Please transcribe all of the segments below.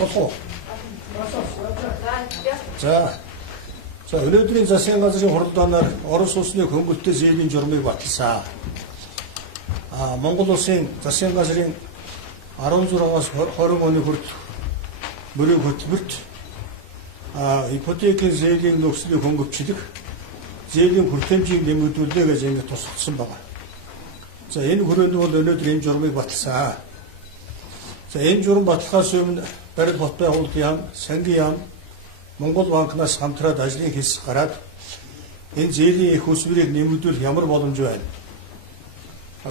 어서. 자, өнөөдрийн засгийн газрын хурлаанаар орон сууцны хөнгөлөлтөд зээлийн журмыг баталсан. Монгол улсын засгийн газрын 16-аас 20 оны хүртэл мөрийг хөтөлбөрт ипотекийн зээлийн нөхцөлийг хөнгөвчлөх зээлийн хүртээмжийг нэмэгдүүлнэ гэж ингэж тусгацсан байна. За, энэ хүрээнд бол өнөөдөр энэ журмыг баталсан. За, энэ журам баталгаас өмнө барил бот байгууллагын яам, сангийн яам, Монгол банкнаас хамтраад ажлын хэсэг гараад энэ зээлийн их усврыг нэмэгдүүлэх ямар боломж байна?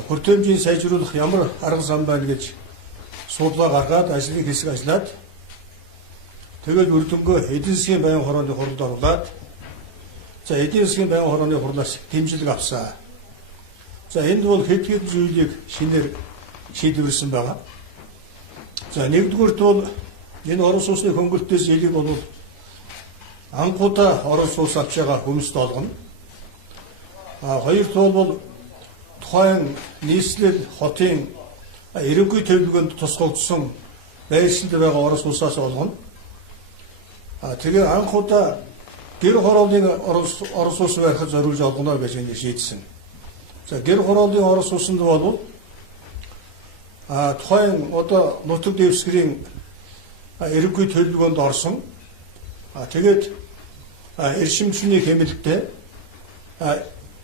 Хүртээмжийг сайжруулах ямар арга зам байна гэж судалгаа гаргаад ажлын хэсэг ажиллаад тэгээд үр дүнгөө эдийн засгийн байнгын хорооны хурлд оруулаад эдийн засгийн байнгын хорооны хурлаас дэмжлэг авсан. За, энд бол хэд хэдэн зүйлийг шинээр шийдвэрлсэн байгаа. За, нэгдүгüүрт бол энэ орон сууцны хөнгөлөлтөөс зээлийг бол анхудаа орон сууц авч байгаа хүмүүст олгоно. Хоёрт бол тухайн нийслэл хотын эренгүй төлөвлөгөөнд тусгагдсан байршилд байгаа орон сууцаас олгоно. Тэгээ анхудаа гэр хорооллын орон сууц барихад зориулж олгоно гэж энэ шийдсэн. За, гэр хорооллын орон сууцнд бол тухайн одоо нутаг дэвсгэрийн эренгүй төлөвлөгөөнд орсон. Тэгээд эршимчний хэмнэлттэй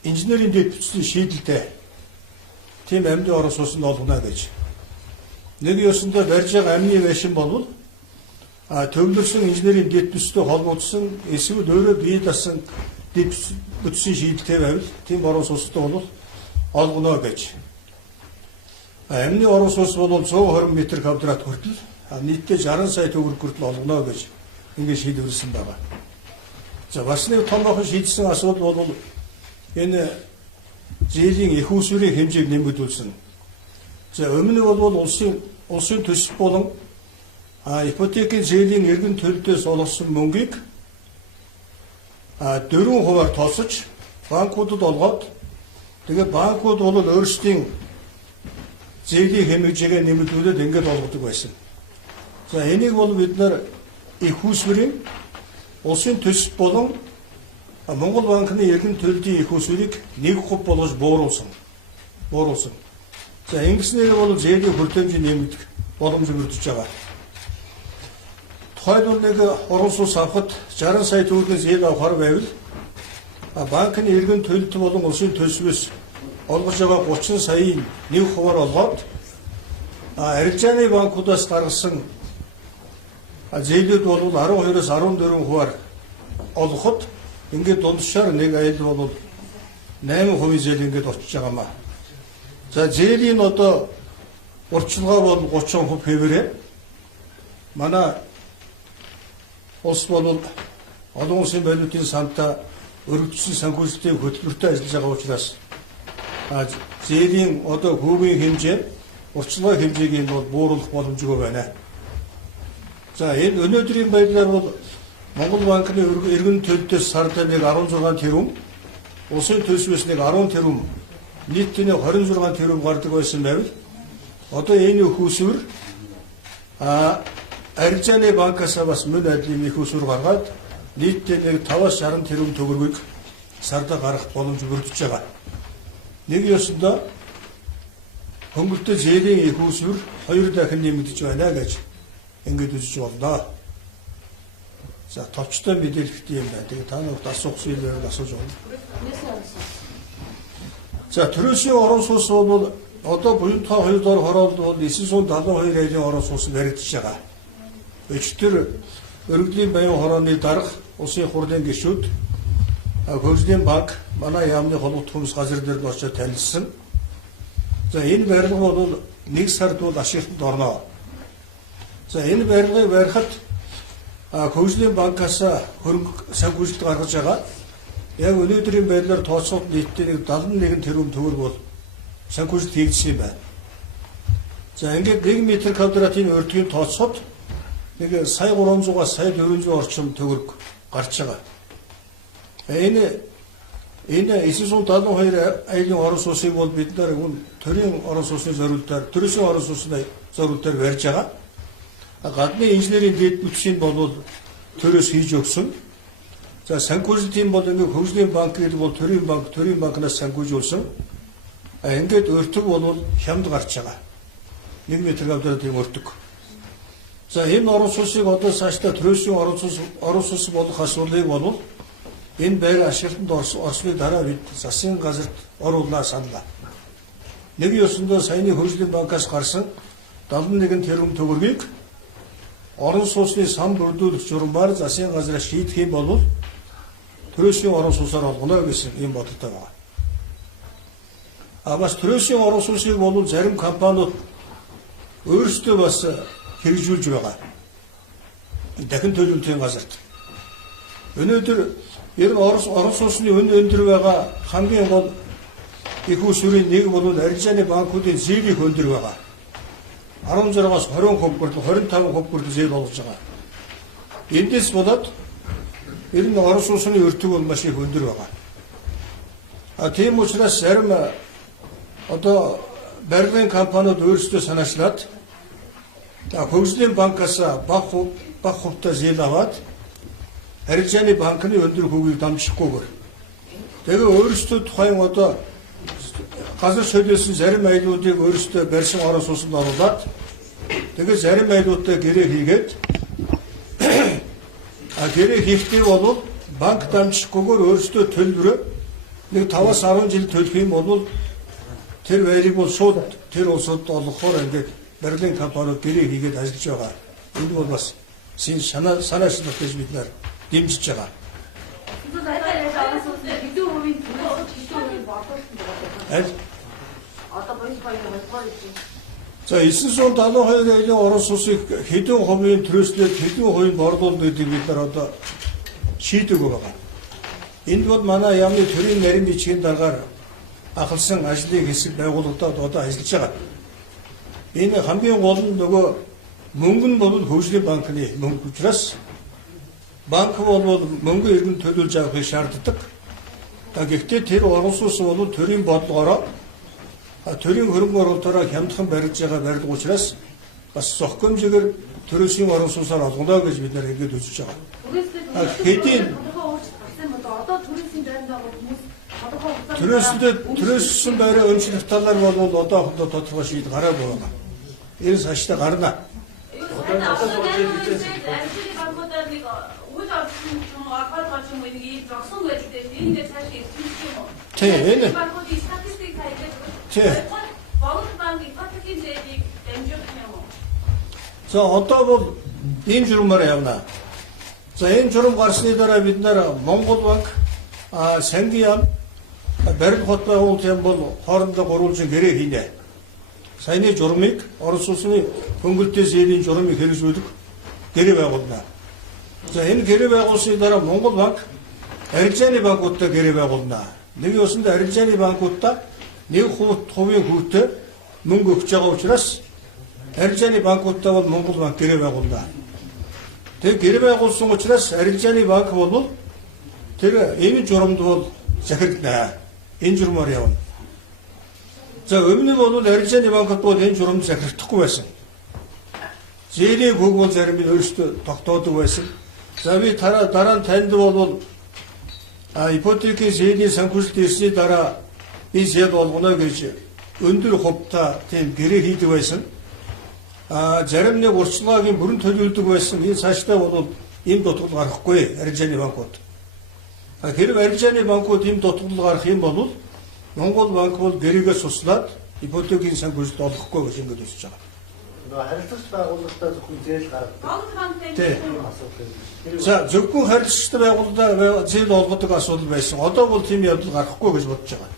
инженерийн дэд бүтцийн шийдэлтэй тийм амьдын орон сууцнд олгоно гэж. Нэг ёсондоо барьж байгаа амны байшин бол төвлөрсөн инженерийн дэд бүтцтэй холбогдсон эсвэл өөрөө бий дасан дэд бүтцийн шийдэлтэй байвал тийм орон сууцд бол олгоно гэж. Амны орон сууц бол 120 м2 хүртэл нийтдээ 60 сая төгрөг хүртэл олгоно гэж ингэ шийдвэрлсэн байна. За, бас нэг том бахан шийдсэн асуудал бол энэ зээлийн их усврийн хэмжээг нэмэгдүүлсэн. За, өмнө бол улсын төсөв болон ипотекийн зээлийн эргэн төлөлтөөс олгосон мөнгийг 4% тооцож банкудад олгоод тэгээд банкуд бол өөрсдийн зээлийн хэмжээгээ нэмэгдүүлээд ингэж олгодог байсан. За, энийг бол бид нар их усврийн улсын төсөв болон Монгол банкны эргэн төлөлтийн их усврыг 1% болгож бууруулсан. За, ингэснээр бол зээлийн хүртээмжийг нэмэгдэх боломж бүрдэж байгаа. Тухайлбал нэг орон сууц авахд 60 сая төгрөгийн зээл авахар байвал банкны эргэн төлөлт болон улсын төсвөөс олгож байгаа 30 саяын 1%-аар олгоод арилжааны банкудаас гаргасан зээлүүд бол 12-оос 14%-аар олгоход ингээд дундчаар нэг аял бол 8% зээл ингээд очиж байгаамаа. За, зээлийн одоо урчилгаа бол 30% хэвээрээ. Манай улс бол олон улсын валютын санта өргөжсөн санхүүжилтийн хөтөлбөртэй ажиллаж байгаа учраас зээлийн одоо хөвгийн хэмжээ, урчилгаа хэмжээг бол бууруулах боломжгүй байна. За, энэ өнөөдрийн байдлаар бол Монгол банкны эргэн төлөлтөөс сарда нэг 16 тэрбум, улсын төсвөөс нэг 10 тэрбум, нийтдээ 26 тэрбум гардаг байсан байвал одоо энэ их усвэр арилжааны банкаас бас мөн адилын их усвэр гаргаад нийтдээ нэг 5-аас 60 тэрбум төгрөгийг сарда гаргах боломж бүрдэж байгаа. Нэг ёсондоо хөнгөлөлтөд зээлийн их усвэр 2 дахин нэмэгдэж байна гэж ингэж үзэж болно. За, товчтой мэдээлэлтэй юм байна. Тэгээ та нарт асуух зүйл байвал асууж болно. За, төрөөсийн орон сууц бол одоо буянтгай 2 дор хороолд бол 972 айлын орон сууц баригдаж байгаа. Өчтөр өргөдлийн байнгын хорооны дарга улсын хурлын гишүүд Хөгжлийн банк манай яамны холбогд хүмүүс газар дээр очиж танилцсан. За, энэ барилга бол 1 сард бол ашиглалтанд орно. За, энэ барилгыг барихад Хөгжлийн банкаас хөрөнгө санхүүжилт гаргаж байгаа. Яг өнөөдрийн байдлаар тооцоод нийтдээ нэг 71 тэрбум төгрөг бол санхүүжилт хийгдсэн юм байна. За, ингээд 1 м2-ийн өртгийг тооцоод нэг сая 300-аас сая 400 орчим төгрөг гарч байгаа. Энэ 972 айлын орон сууцыг бол бид нар төрийн орон сууцны зорилтоор, төрөөсийн орон сууцны зорилтоор барьж байгаа. гадны инженерийн дэд бүтцийн бол төрөөс хийж өгсөн. За санхүүжилтийн бол ингээд хөгжлийн банк гэдэг бол төрийн банкнаас санхүүжүүлсэн. Ингээд өртөг бол хямд гарч байгаа. 1 м² тийм өртөг. За энэ орон сууцыг одоо цаашдаа төрөөсийн орон сууц болох асуудлыг бол энэ байр ашиглалтанд орсны дараа бид засгийн газарт оруулнаа саналаа. Нэг ёсондоо саяны хөгжлийн банкаас гарсан 71 тэрбум төгрөгийг орон сууцны сан бүрдүүлэх журмаар засгийн газраас шийдэх юм бол төрөөсийн орон сууцаар олгоно гэсэн юм бодолтой байна. Бас төрөөсийн орон сууцыг бол зарим компаниуд өөрсдөө бас хэрэгжүүлж байгаа. Дахин төлөвлөлтийн газарт. Өнөөдөр ер нь орон сууцны өндөр байгаа хамгийн гол их усүрийн нэг бол арилжааны банкуудын зээлийг өндөр байгаа. 16-аас 20% хүртэл 25% хүртэл зээл болж байгаа. Эндээс болоод ер нь орон сууцны өртөг бол маш их өндөр байгаа. Тийм учраас зарим одоо барилгын компаниуд өөрсдөө санаачлаад хөгжлийн банкаас бага хувьтай зээл аваад арилжааны банкны өндөр хүүгийг дамжихгүйгээр тэгээ өөрсдөө тухайн одоо газар солиулсан зарим айлуудыг өөрсдөө барьсан орон сууцнд оруулаад тэгээ зарим айлуудтай гэрээ хийгээд гэрээ хийхдээ бол банк дамжихгүйгээр өөрсдөө төлбөрөө нэг 5-аас 10 жил төлөх юм бол тэр байрыг бол шууд тэр улсад олгохоор ингээд барилгын компаниуд гэрээ хийгээд ажиллаж байгаа. Энэ бол бас санаачлах гэж бид нар дэмжиж байгаа. За 972 айлын орон сууцыг хэдэн хувийн төрөөслөд хэдэн хувийн борлуулна гэдэг бид нар одоо шийдэг байгаа. Энд бол манай яамны төрийн нарийн бичгийн дараагаар ахалсан ажлын хэсэг байгууллагад одоо ажиллаж байгаа. Энэ хамгийн гол нь нөгөө мөнгө нь бол хөгжлийн банкны мөнгө учраас банк бол мөнгө иргэн төлөвлөж авахыг шаарддаг. Гэхдээ тэр орон сууц бол төрийн бодлогоороо төрийн хөрөнгө оруулалтаараа хямдхан барьж байгаа барилга учраас бас зохикомжоор төрөөсийн орон сууцаар олгоно гэж бид нар ингэж үзэж байгаа. Хэдийн төрөөссөн байраа өнчлөх талаар бол одоохондоо тодорхой шийдэл гараагүй байна. Энэ цаашдаа гарна. За одоо бол энэ журмаар явна. За энэ журам гарсны дараа бид нар Монгол банк, Сангийн яам, барилга хот байгууллагын бол хоорондоо гурвалжин гэрээ хийнэ. Саяны журмыг орон сууцны хөнгөлтэй зээлийн журмыг хэрэгжүүлэх гэрээ байгуулна. За энэ гэрээ байгуулсны дараа Монгол банк арилжааны банкуудтай гэрээ байгуулна. Нэг ёсонд арилжааны банкуудтай 1% хүүтэй мөнгө өгч байгаа учраас арилжааны банкуудтай бол Монгол банк гэрээ байгуулна. Тэг гэрээ байгуулсан учраас арилжааны банк бол тэр энэ журамд бол захирагдана. Энэ журмаар явна. За өмнө нь бол арилжааны банкуд бол энэ журамд захирагдахгүй байсан. Зээлийн хөг бол зарим нь өөрсдөө тогтоодог байсан. За би дараа нь танд бол ипотекийн зээлийн санхүүжилт ирсний дараа би зээл болгоно гэж өндөр хувьтай тийм гэрээ хийдэг байсан. Зарим нэг урьдчилгааг бүрэн төлөвлөдөг байсан. Энэ цаашдаа бол ийм дутгал гарахгүй арилжааны банкуд. Хэрэг арилжааны банкуд ийм дутгал гарах юм бол Монгол банк бол гэрээгээ суслаад ипотекийн санхүүжилт олохгүй гэж ингэж үзэж байгаа. Харилцагч байгууллагатай зөвхөн зээл гаргадаг. За зөвхөн харилцагчтай байгууллагатай зээл олгодог асуудал байсан. Одоо бол тийм явдал гарахгүй гэж бодож байгаа.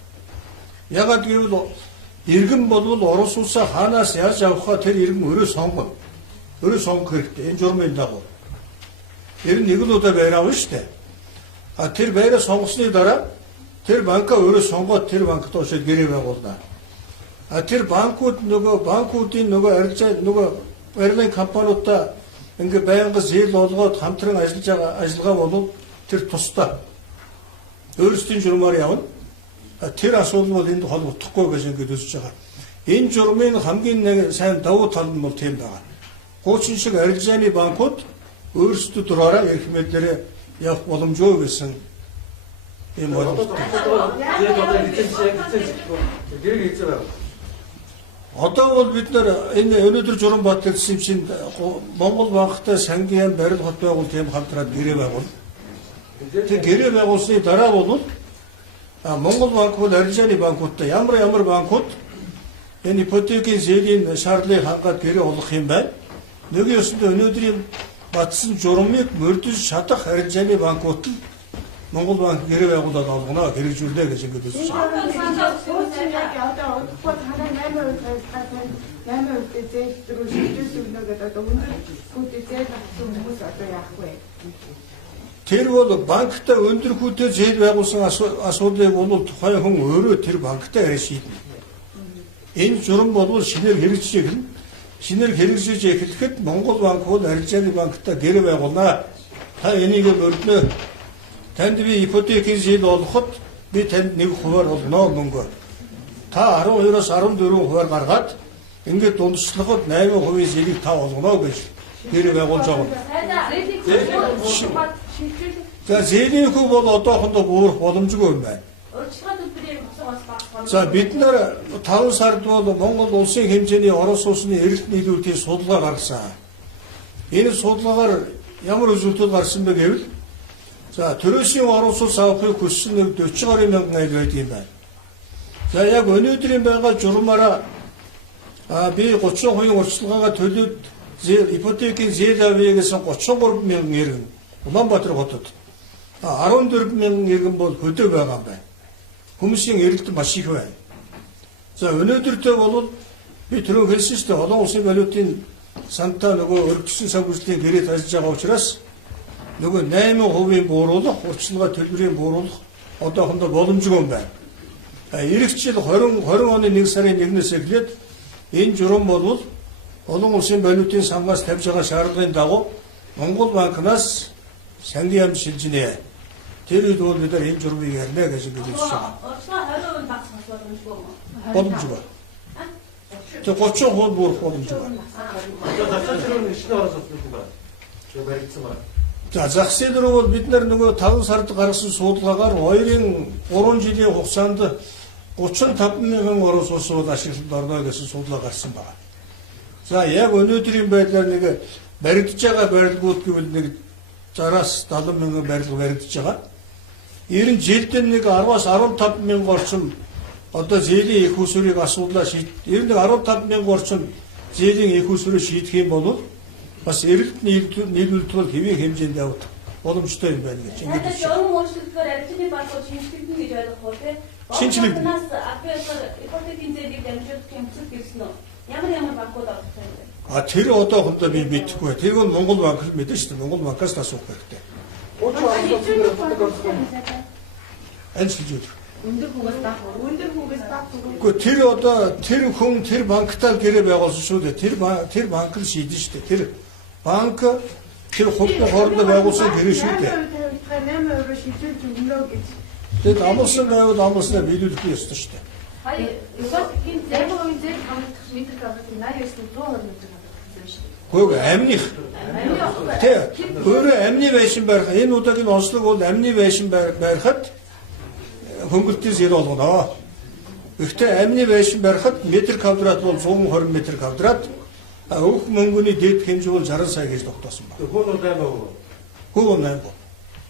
Ягаад гэвэл иргэн бол орон сууцаа хаанаас яаж авахаа тэр иргэн өөрөө сонгоно. Өөрөө сонгох хэрэгтэй. Энэ журмын дагуу. Тэр нэг л удаа байр авна шүү дээ. Тэр байраа сонгосны дараа тэр банка өөрөө сонгоод тэр банкт очиж гэрээ байгуулна. Тэр банкуудын арилжаа барилгын компаниудаа ингээ байнга зээл олгоод хамтран ажиллаж байгаа ажиллагаа бол тэр тусдаа өөрсдийн журмаар явна. Тэр асуудал бол энд холбогдохгүй гэж ингэж үзэж байгаа. Энэ журмын хамгийн сайн давуу тал нь бол тийм байна. хуучин шиг арилжааны банкуд өөрсдөө дураараа эрх мэдэлээрээ явах боломжгүй гэсэн ийм ойлголт. Одоо бол бид нар энэ өнөөдөр Журанбаатар гэсэн чинь Монгол банктай сангийн барил хот байгуул тийм хамтраад гэрээ байгуул. Тэр гэрээ байгуулсны дараа бол Монгол банк бол арилжааны банкудтай ямар банкуд энэ ипотекийн зээлийн шаардлагыг хангаад гэрээ олох юм байна. Нөгөө ёсонд өнөөдрийн батсан журмыг мөрдөж шатах арилжааны банкуд нь Монгол банк гэрээ байгуулаад олгоно хэрэгжүүлнэ гэж ингэж үзэж байна. Тэр бол банктай өндөр хүүтэй зээл байгуулсан асуудлыг бол тухайн хүн өөрөө тэр банктай арай шийднэ. Энэ журам бол шинээр хэрэгжиж эхлэхэд Монгол банк бол арилжааны банктай гэрээ байгуулнаа. Та энийг мөрднө. Танд би ипотекийн зээл олоход би танд 1% олгоно мөнгө. Та 12-оос 14% гаргаад ингээд дундчлахад 8% зээлийг та олгоно гэж гэрээ байгуулж байгаа. За зээлийн хөв бол одоохондоо буурах боломжгүй юм байна. За бид нар 5 сард бол Монгол улсын хэмжээний Орос улсны эрэлт нийлүүлэлтийн судалгаа гаргасан. Энэ судалгаагаар ямар үзүүлэлт гарсан бэ гэвэл за төрөөсийн Орос улс авахыг хүссэн нэг 40 гаруй мянган айл байд юм байна. За яг өнөөдрийн байгаа журмаараа би 30% урьдчилгаагаа төлөөд ипотекийн зээл авъя гэсэн 33 мянган иргэн Улаанбаатар хотод 14 мянган иргэн бол хөдөө байгаа юм байна. Хүмүүсийн эрэлт маш их байна. За өнөөдөртөө бол би түрүү хэлсэн шүү дээ олон улсын валютын сантаа нөгөө өргөжсөн санхүүжлийн гэрээ ажиллаж байгаа учраас нөгөө 8% бууруулах, урьдчилгаа төлбөрийн бууруулах одоохондоо боломжгүй юм байна. Ирэх жил 20 оны 1 сарын 1-ээс эхлээд энэ журам бол олон улсын валютын сангаас тавьж байгаа шаардлагын дагуу Монгол банкнаас сангийн амт шилжинэ. Тэр үед бол бид нар энэ журмыг ярина гэж ингэж хэлж байгаа. Боломжгүй. Тэр 30% буурах боломжгүй. За зах зээл рүү бол бид нар нөгөө 5 сард гаргасан судалгаагаар 3 жилийн хугацаанд 35 мянган орос улс бол ашиглалтанд орно гэсэн судалгаа гарсан байна. За яг өнөөдрийн байдлаар нэг баригдаж байгаа барилгууд гэвэл нэг 60-аас 70 мянган барилга баригдаж байгаа. Ер нь жилд нэг 10-аас 15 мянган орчим одоо зээлийн их усурыг асуудлаа ер нь 15 мянган орчим зээлийн их усурыг шийдэх юм бол бас эрэлт нийлүүлэлт бол хэвийн хэмжээнд явах боломжтой юм байна гэж ингэж байна. Журам өөрчлөлтөөр арилжааны банкуд шинжлэгдэнэ гэж ойлгох уу те? Шинжлэгдэнэ. Ипотекийн зээлийг дамжуулах хэмжээ гэсэн үү? Ямар банкуд авах вэ? Тэр одоохондоо би мэдэхгүй. Тэр нь Монгол банк мэдэн шүү дээ. Монгол банкаас асуух хэрэгтэй. Анжилж өндөр хүүгээс даах. Тэр одоо тэр хүн тэр банктай гэрээ байгуулсан шүү дээ. Тэр банк л шийдэн шүү дээ. Тэр банк тэр хувийн хоорондоо байгуулсан гэрээ шүү дээ. Тэгэд амлсан байвал амлснаа биелүүлэх ёстой шүү дээ. Ипотекийн зээлийн зээл хамтдах метр квадратын 89-100 метр квадрат шүү дээ. Хөөе амных. Тэ өөрөө амны байшин барих. Энэ удаагийн онцлог бол амны байшин барихад хөнгөлтийн зээл болгоно. Гэхдээ амны байшин барихад метр квадрат бол 120 метр квадрат. Өөх мөнгөний дэд хэмжээ бол 60 сая гэж тогтоосон байна. Хөө 8.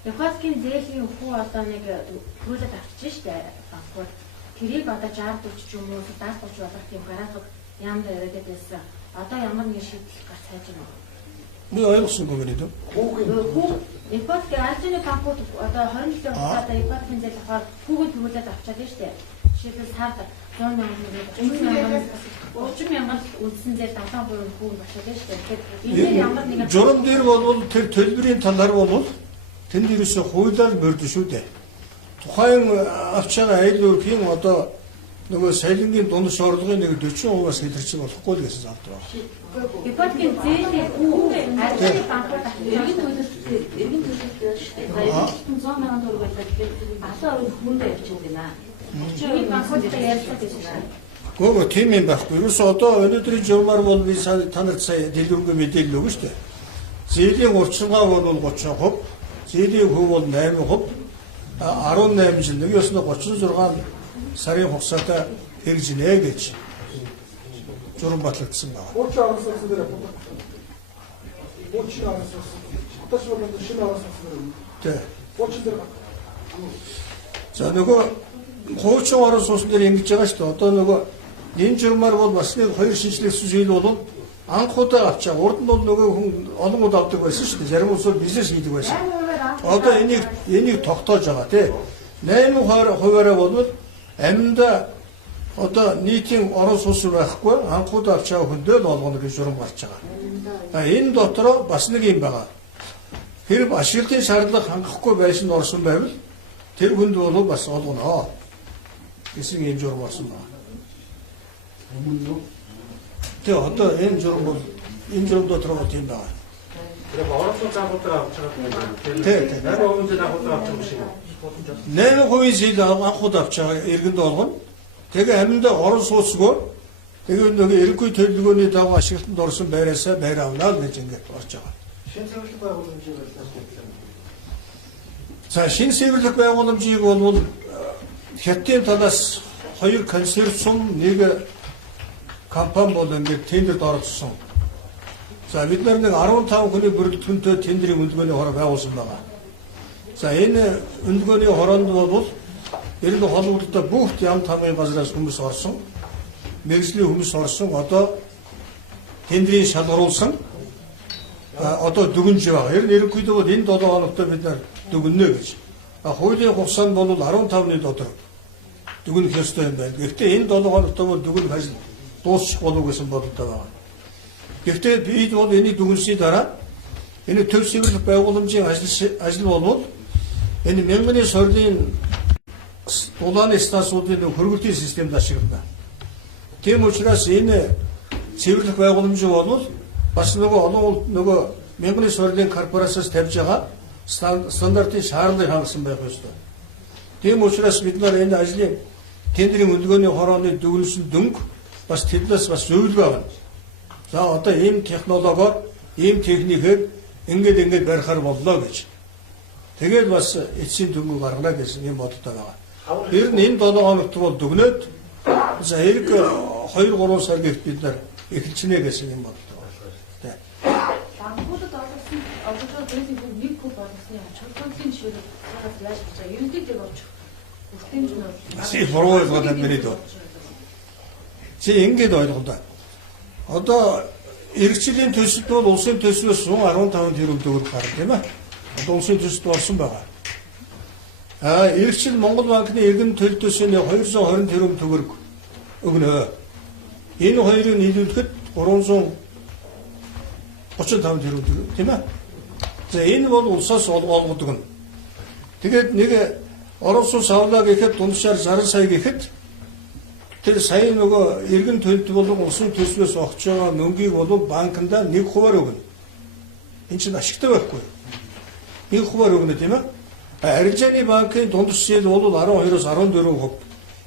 Ипотекийн зээлийн хүү одоо нэг төлөд авчиж штэ банкуд. Тэрийг одоо 60-40 ч юм уу 70-30 болох тийм гараад ямар яриад байсан. Одоо ямар нэг шийдэл гарч хайж байна. Би ойлгосонгүй байна дээ. Ипотек арилжааны банкуд одоо 20 жилийн хугацаанд ипотекийн зээл авахаар хүүгээ төлөд авчаад байна штэ. Жишээлбэл сард 100 мянган 30 мянган үлдсэн зээл 70% хүүг болчиход байна штэ. Тэгэхээр энэ ямар нэгэн журам дээр бол тэр төлбөрийн талаар бол тэнд ерөөсөө хуулиар мөрдөн шүү дээ. Тухайн авч байгаа аялал өрхийн одоо нөгөө сайлангийн дунд шорлогын нэг 40%-аас илэрч болохгүй л гэсэн залт байна. ипотекийн зээлийн хүү арилжааны банкуд эргэн төлөлтөөр шүү дээ. 100 мянган төгрөг байлаа гэхэд 70% хүндээ явчихсан байна. Чиний банкудтай ярилцах гэсэн чинь 그거 팀이 받고 이로써 또 өнөөдрийн журмаар бол би танарт сая дэлгэрэнгүй мэдээлэл өгнө шүү дээ. Зээлийн урчилгаа бол 30%, зээлийн хөв бол 8%, 18 жил нэг ёсны 36 сарын хугацаатай хэрэгжинэ гэж журам батлагдсан байна. Ууч авсан дээр бодох. Ууч авсан. Отож бол шинэ авсан дээр. Тэ. Ууч дээр. За нөгөө хуучин орон суусан дээр ингэж байгаа шүү дээ. Одоо нөгөө энэ журмаар бол бас нэг хоёр шинжилгээ зүйл бол анхудаа авчаа. Урд нь бол нөгөө хүн олон удаа авдаг байсан шүү дээ. Зарим улс бол бизнес хийдэг байсан. Одоо энийг тогтоож байгаа тий. 8%-аараа бол аминда одоо нийтийн орон сууц байхгүй анхудаа авчаа хөндөө л олгоно гэж журам гарч байгаа. Энэ дотор бас нэг юм байгаа. Хэрэг ашиглалтын шаардлага хангахгүй байсан орсон байвал тэр хүнд бол бас олгоно гэсэн юм журам болсон байна. Тэгээ одоо энэ журам бол энэ журам дотор бол тийм байна. 그리고 어렵게 잡았더라 합쳐갖고 Тэ. 내가 언제 잡았더라 합쳐보시고 8% зээл анхуд авч байгаа иргэнд болгоно. Тэгээ аминда орон сууцгүй тэгээ нөгөө эрэггүй төлөвлөгөөний дагуу ашиглалтанд орсон байраасаа байр авнаа л гэж ингэж орж байгаа. 신세울식 байгууламжийг 말씀하셨습니다. За шинэ сэвэрлэх байгууламжийг бол хятадын талаас 2 консорциум нэг компани бол ингээд тендерд оролцсон. За бид нар нэг 15 хүний бүрэлдэхүүнтэй тендерийн өндгөөний хороо байгуулсан байгаа. За энэ өндгөөний хороонд бол эрдэнэ холбогдолтой бүх ям тамгын газраас хүмүүс орсон. Мэргэжлийн хүмүүс орсон. Одоо тендерийн шалгаруулсан. Одоо дүгнж байгаа. Ерөнхийдөө бол энэ 7 хоногт бид нар дүгнэнэ гэж. Хуулийн хугацаанд бол 15-ны дотор дүгнэх ёстой юм байна. Гэхдээ энэ 7 хоногт бол дүгнэх ажил дуусчих болов гэсэн бодолтой байна. Гэхдээ бид бол энийг дүгнсний дараа энэ төв сэвэрлэх байгууламжийн ажил бол энэ мянганы сорилын дулааны станцуудын хөргөлтийн системд ашигладаг. Тийм учраас энэ цэвэрлэх байгууламж бол бас нөгөө мянганы сорилын корпорациас тавьж байгаа стандартын шаардлагыг хангасан байх ёстой. Тийм учраас бид нар энэ ажлын тендерийн өндгөөний хорооны дүгнсэн дөнгө бас тэднээс бас зөвлөгөө авна. За одоо ийм технологиор, ийм техникээр ингээд барихаар боллоо гэж. Тэгээд бас эцсийн дүнгийн гаргана гэсэн юм боддог байгаа. Ер нь энэ 7 хоногт бол дүгнээд за хэрэг 2-3 сар гэх бид нар эхэлчихнэ гэсэн юм боддог байгаа. Банкудад олсон одоо дөрөв нэг куб болгосны чөлөөний жишээлбэл яаж хийж байгаа юм дээр орчих. Үртэн ч нөө. Asi буруу ойлгоод байна дөө. Чи ингээд ойлгоо да. Одоо эргэжлийн төсөлд бол улсын төслөөс 115 тэрбум төгрөг гарна тийм ээ. Одоо улсын төсөлд орсон байгаа. Эргэжил Монгол банкны эргэн төлөлтөөсний 220 тэрбум төгрөг өгнө. Энэ хоёрыг нийлүүлэхэд 335 тэрбум төгрөг тийм ээ. За энэ бол улсаас олгодог нь. Тэгээд нэг орон сууц авлаа гэхэд дундшаар 60 сая гэхэд тэр сая нөгөө эргэн төлөлт болон улсын төслөөс огч байгаа мөнгийг бол банкнда 1% өгнө. Энэ чинь ашигтай байхгүй. 1% өгнө тийм ээ. Арилжааны банкын дундшил бол 12-оос 14%.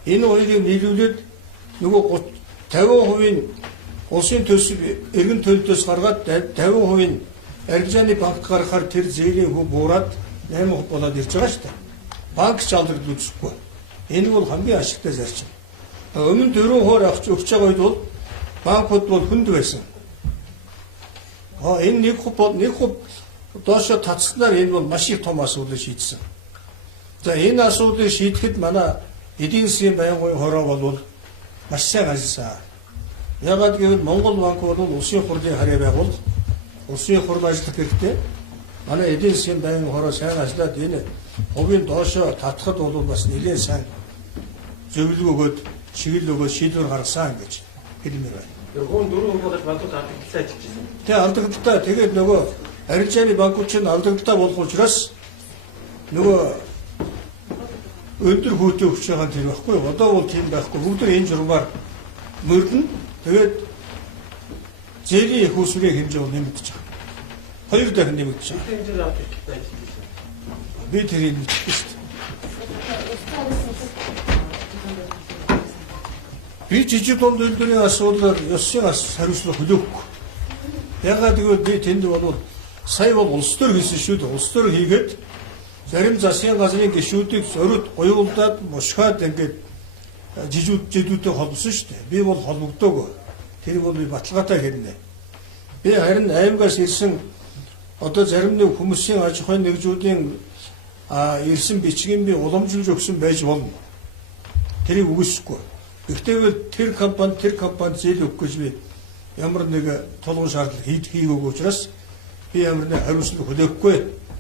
Энэ хоёрыг нийлүүлээд нөгөө 50% улсын төсөв эргэн төлөлтөөс гаргаад 50% арилжааны банк гаргахаар тэр зээлийн хөв буураад 8% болоод ирж байгаа шүү дээ. Банк ч алдагдал үүсэхгүй. Энэ бол хамгийн ашигтай зарчим. Өмнө 4% авч өгч байгаа үед бол банкуд бол хүнд байсан. Энэ 1% доошо татснаар энэ бол маш их том асуудал шийдсэн. За энэ асуудлыг шийдэхэд манай эдийн засгийн байнгын хороо бол маш сайн ажилласан. Ягаад гэвэл Монгол банк бол улсын хурлын харьяа байгуул улсын хурл ажиллах хэрэгтэй. Манай эдийн засгийн байнгын хороо сайн ажиллаад энэ хувийн доошо татхад бол бас нэлээд сайн зөвлөгөө өгөөд чиглэл өгөөд шийдвэр гаргасан гэж хэлмээр байна. 요건 누르고 보다 банкуд алдагдaltaй ажиллажсэн. Тэгээ алдагдaltaй тэгээд нөгөө арилжааны банкуд чинь алдагдaltaй болох учраас нөгөө өндөр хүүтэй өгч байгаа тэр байхгүй. Одоо бол тийм байхгүй. Бүгд энэ журмаар мөрдөн тэгээд зээлийн их усрын хэмжээ бол нэмэгдэж байгаа. Хоёр дахин нэмэгдэж байгаа. 텐제를 авчихтай ажиллажсэн. Би тэрийг мэдчихсэн шүү дээ. Би жижиг дунд үйлдвэрийн асуудлаар ёсын хариуцлага хүлээхгүй. Ягаад гэвэл би тэнд бол сая бол улс төр хийсэн шүү дээ. Улс төр хийгээд зарим засгийн газрын гишүүдийг зориуд гоёулдаад мушгаад ингээд жижигүүдтэй холбосон шүү дээ. Би бол холбогдоогүй. Тэр бол би баталгаатай хэлнэ. Би харин аймагаас ирсэн одоо зарим нэг хүмүүсийн аж ахуйн нэгжүүдийн ирсэн бичгийг би уламжилж өгсөн байж болно. Тэрийг үгүйсэхгүй. Гэхдээ тэр компани зээл өгөх гэж би ямар нэг тулгуур шаардлага хийгээгүй учраас би ямар нэг хариуцлага хүлээхгүй.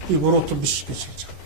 Би буруутан биш гэж хэлж байгаа.